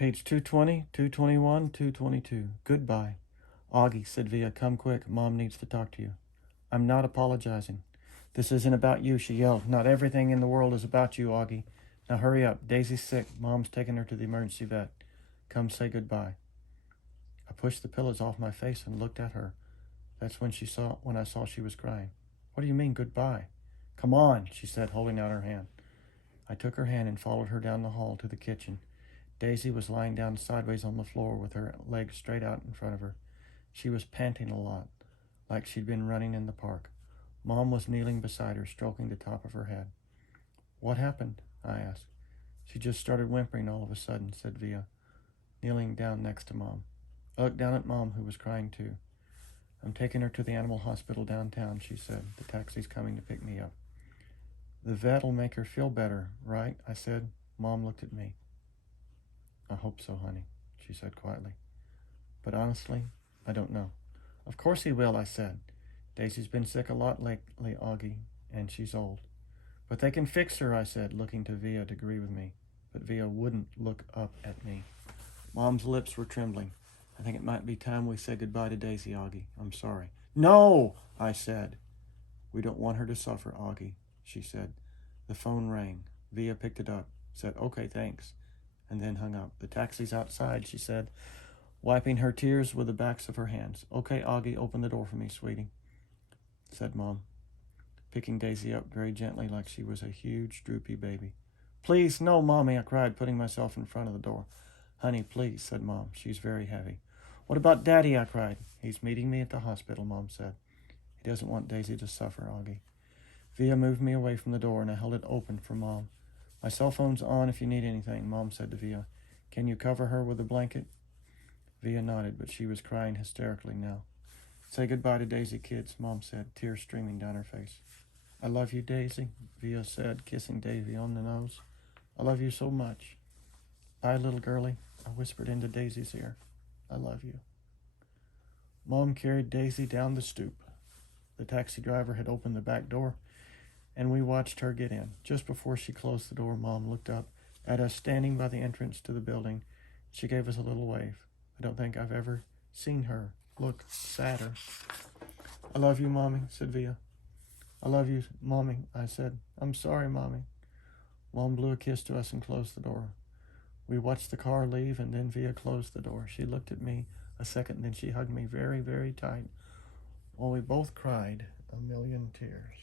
Page 220, 221, 222. Goodbye. Augie, said Via, come quick. Mom needs to talk to you. I'm not apologizing. This isn't about you, she yelled. Not everything in the world is about you, Augie. Now hurry up. Daisy's sick. Mom's taking her to the emergency vet. Come say goodbye. I pushed the pillows off my face and looked at her. That's when I saw she was crying. What do you mean, goodbye? Come on, she said, holding out her hand. I took her hand and followed her down the hall to the kitchen. Daisy was lying down sideways on the floor with her legs straight out in front of her. She was panting a lot, like she'd been running in the park. Mom was kneeling beside her, stroking the top of her head. What happened? I asked. She just started whimpering all of a sudden, said Via, kneeling down next to Mom. I looked down at Mom, who was crying too. I'm taking her to the animal hospital downtown, she said. The taxi's coming to pick me up. The vet'll make her feel better, right? I said. Mom looked at me. I hope so, honey, she said quietly. But honestly, I don't know. Of course he will, I said. Daisy's been sick a lot lately, Augie, and she's old. But they can fix her, I said, looking to Via to agree with me. But Via wouldn't look up at me. Mom's lips were trembling. I think it might be time we said goodbye to Daisy, Augie. I'm sorry. No, I said. We don't want her to suffer, Augie, she said. The phone rang. Via picked it up, said, okay, thanks, and then hung up. The taxi's outside, she said, wiping her tears with the backs of her hands. Okay, Augie, open the door for me, sweetie, said Mom, picking Daisy up very gently like she was a huge, droopy baby. Please, no, Mommy, I cried, putting myself in front of the door. Honey, please, said Mom. She's very heavy. What about Daddy? I cried. He's meeting me at the hospital, Mom said. He doesn't want Daisy to suffer, Augie. Via moved me away from the door, and I held it open for Mom. My cell phone's on if you need anything, Mom said to Via. Can you cover her with a blanket? Via nodded, but she was crying hysterically now. Say goodbye to Daisy, kids, Mom said, tears streaming down her face. I love you, Daisy, Via said, kissing Davy on the nose. I love you so much. Bye, little girlie, I whispered into Daisy's ear. I love you. Mom carried Daisy down the stoop. The taxi driver had opened the back door, and we watched her get in. Just before she closed the door, Mom looked up at us standing by the entrance to the building. She gave us a little wave. I don't think I've ever seen her look sadder. I love you, Mommy, said Via. I love you, Mommy, I said. I'm sorry, Mommy. Mom blew a kiss to us and closed the door. We watched the car leave, and then Via closed the door. She looked at me a second, then she hugged me very, very tight while we both cried a million tears.